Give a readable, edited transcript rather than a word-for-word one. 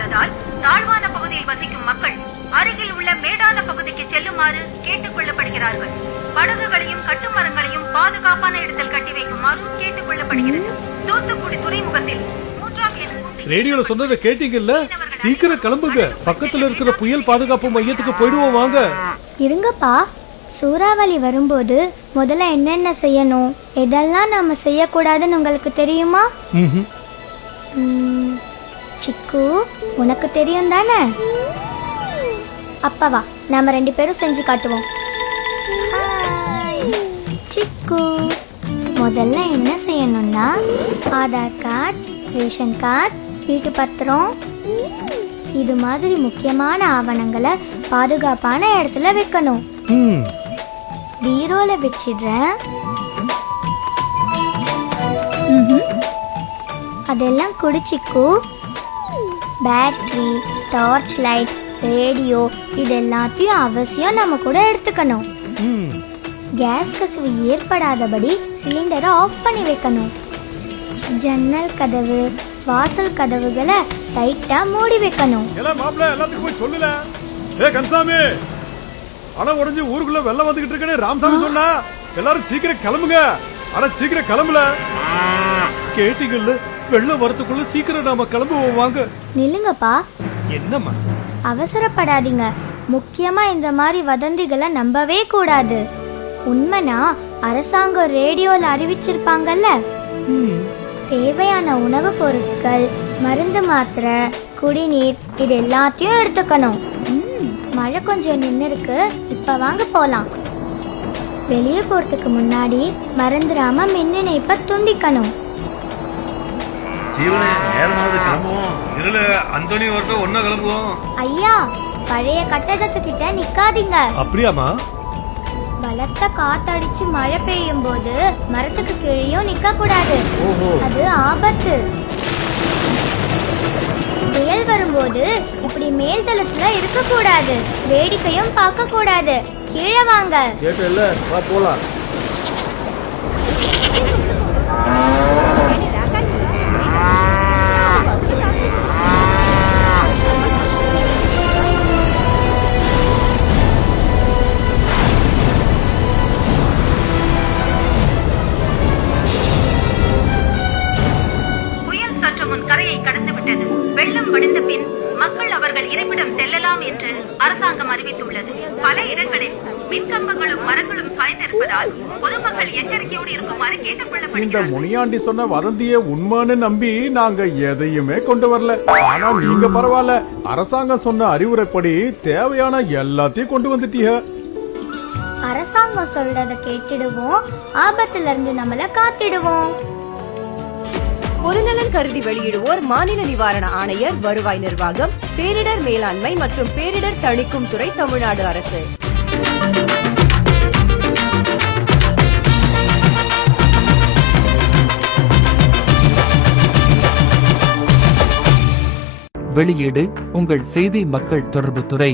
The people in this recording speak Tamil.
உள்ளதால் தாழ்வான பகுதியில் வசிக்கும் மக்கள் அருகில் உள்ள மேடான பகுதிக்கு செல்லுமாறு கேட்டுக் கொள்ளப்படுகிறார்கள். படகுகளையும் கட்டுமரங்களையும் பாதுகாப்பான இடத்தில் கட்டி வைக்குமாறு கேட்டுக் கொள்ளப்படுகிறது. தூத்துக்குடி துறைமுகத்தில் ரேடியோல சொன்னதை கேட்டீங்கல்ல? சீக்கிரம் கிளம்புங்க, பக்கத்துல இருக்கிற புயல் பாதுகாப்பு மையத்துக்கு போயிடுவோம் வாங்க. இருங்கப்பா, சூறாவளி வரும்போது முதல்ல என்னென்ன செய்யணும், எதெல்லாம் நாம செய்யக்கூடாதுன்னு உங்களுக்கு தெரியுமா? சிக்கு, உனக்கு தெரியும் தானே? அப்பாவா, நாம 2 பேரும் செஞ்சு காட்டுவோம். சிக்கு, முதல்ல என்ன செய்யணும்னா ஆதார் கார்டு, ரேஷன் கார்டு, வீட்டு பத்திரம், இது மாதிரி முக்கியமான ஆவணங்களை பாதுகாப்பான இடத்துல வைக்கணும். பீரோல வச்சிடுறேன். அதெல்லாம் குடிச்சிக்கு. பேட்டரி, டார்ச் லைட், ரேடியோ இது எல்லாத்தையும் அவசியம் நம்ம கூட எடுத்துக்கணும். கேஸ் கசிவு ஏற்படாதபடி சிலிண்டரை ஆஃப் பண்ணி வைக்கணும். ஜன்னல் கதவு, வாசல் கதவுகளை டைட்டா மூடி வைக்கணும். எல்லாத்துக்கும் போய் சொல்லல. கன்சாமி, அணை உடைஞ்சு ஊருக்குள்ள வெள்ளம் வந்துகிட்டு இருக்கேன்னு ராமசாமி சொன்னா. எல்லாரும் சீக்கிரம் கிளம்புங்க. ஆனா சீக்கிரம் கிளம்பல. கேட்டீங்கல்ல, வெள்ளம் வரத்துக்குள்ள சீக்கிரம் நாம கிளம்புவோம் வாங்க. நில்லுங்கப்பா. என்னம்மா? அவசரப்படாதீங்க. முக்கியமா இந்த மாதிரி வதந்திகளை நம்பவே கூடாது. உண்மைனா அரசாங்கம் ரேடியோல அறிவிச்சிருப்பாங்கல்ல. தேவையான உணவுப் பொருட்கள், மருந்து, மாத்திரை, குடிநீர் இது எல்லாத்தையும் எடுத்துக்கணும். மழை கொஞ்சம் நின்று இருக்கு, இப்ப வாங்க போலாம். வெளியே போறதுக்கு முன்னாடி மறந்துடாம மின் இணைப்பை துண்டிக்கணும். ஐயா, பழைய கட்டடத்துக்கிட்ட நிக்காதீங்க. அப்படியாமா? பலத்த காத்தடிச்சு மழை பெய்யும் போது மரத்துக்கு கீழேயும் நிக்க கூடாது, அது ஆபத்து. புயல் வரும்போது இப்படி மேல் தளத்துல இருக்க கூடாது, வேடிக்கையும் பார்க்க கூடாது. கீழே வாங்க. போலாம். கரையை கடந்து விட்டது. வெள்ளம் வடிந்த பின் மக்கள் அவர்கள் இருப்பிடம் செல்லலாம் என்று அரசாங்கம் அறிவித்துள்ளது. பல இடங்களில் மின்கம்பங்களும் மரங்களும் சாய்ந்திருப்பதால் பொதுமக்கள் எச்சரிக்கையோடு இருக்குமாறு கேட்டுக்கொள்ளப்படுகிறது. இந்த முனியாண்டி சொன்ன வதந்திய உண்மைன்னு நம்பி நாங்க எதையுமே கொண்டு வரல. ஆனா நீங்க பரவாயில்ல, அரசாங்கம் சொன்ன அறிவுரைப்படி தேவையான எல்லாத்தையும் கொண்டு வந்துட்டீங்க. அரசாங்கம் சொல்றத கேட்டுடுவோம், ஆபத்துல இருந்து நம்மள காத்திடுவோம். பொதுநலன் கருதி வெளியிடுவோர் மாநில நிவாரண ஆணையர், வருவாய் நிர்வாகம், பேரிடர் மேலாண்மை மற்றும் பேரிடர் தணிக்கும் துறை, தமிழ்நாடு அரசு. வெளியீடு உங்கள் செய்தி மக்கள் தொடர்பு துறை.